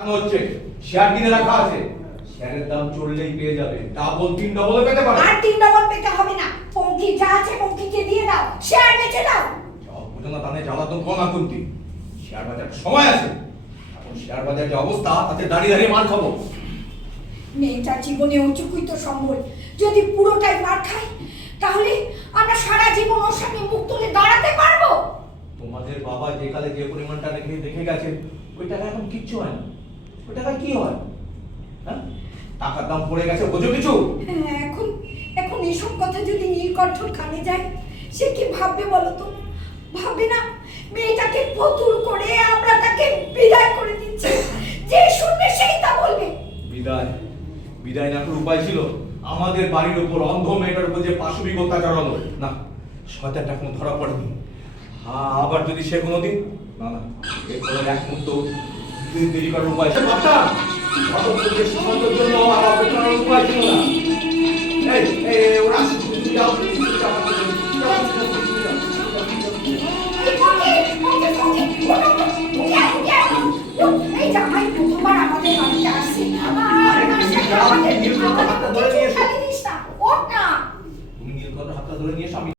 হচ্ছে শেয়ার কিনে রাখা আছে। শেয়ারের দাম চললেই পেয়ে যাবে। ডাবল তিন ডবল পেতে পারে। আর তিন ডবল পেতে হবে না। পঙ্কি যা আছে পঙ্কিকে দিয়ে দাও। শেয়ার বেচে দাও। সব বুঝো না তাহলে জ্বালাতন কম তুই শেয়ার বাজার সময় আছে। এখন শেয়ার বাজার যে অবস্থা তাতে দাঁড়িয়ে দাঁড়িয়ে মার খাব। মেয়েটার জীবনে উঁচুকুই তো সম্বল। যদি পুরোটাই মার খাই তাহলে আমরা সারা জীবন ওর সামনে মুখ তুলে দাঁড়াতে পারব? তোমাদের বাবা যে কালে যে পরিমাণটা রেখে দেখে গেছে ওই টাকা এখন কিচ্ছু হয় না। ওই টাকায় কি হয়? হ্যাঁ? টাকার দাম পড়ে গেছে বোঝো কিছু? হ্যাঁ, এখন এখন এসব কথা যদি নীলকণ্ঠ কানে যায় সে কি ভাববে বলো তো? ভাববে না? মেয়েটাকে পতুর করে আমরা তাকে বিদায় করে দিচ্ছি। যে শুনবে সেই তা বলবে। বিদায়? বিদায় না করে উপায় ছিল? আমাদের বাড়ির উপর অন্ধ মেয়েটার উপর যে পাশবিক অত্যাচার হলো। না শয়তানটা কোনো ধরা পড়েনি। আবার যদি সে কোনো দিন না না এরপরে এক মুহূর্ত দেরি- দেরি করার উপায় সিদ্ধান্তের জন্য আর অপেক্ষা করার উপায় ছিল না এই এই ওরা তুমি নীলকণ্ঠ হাতটা ধরে নিয়ে এসো, আমি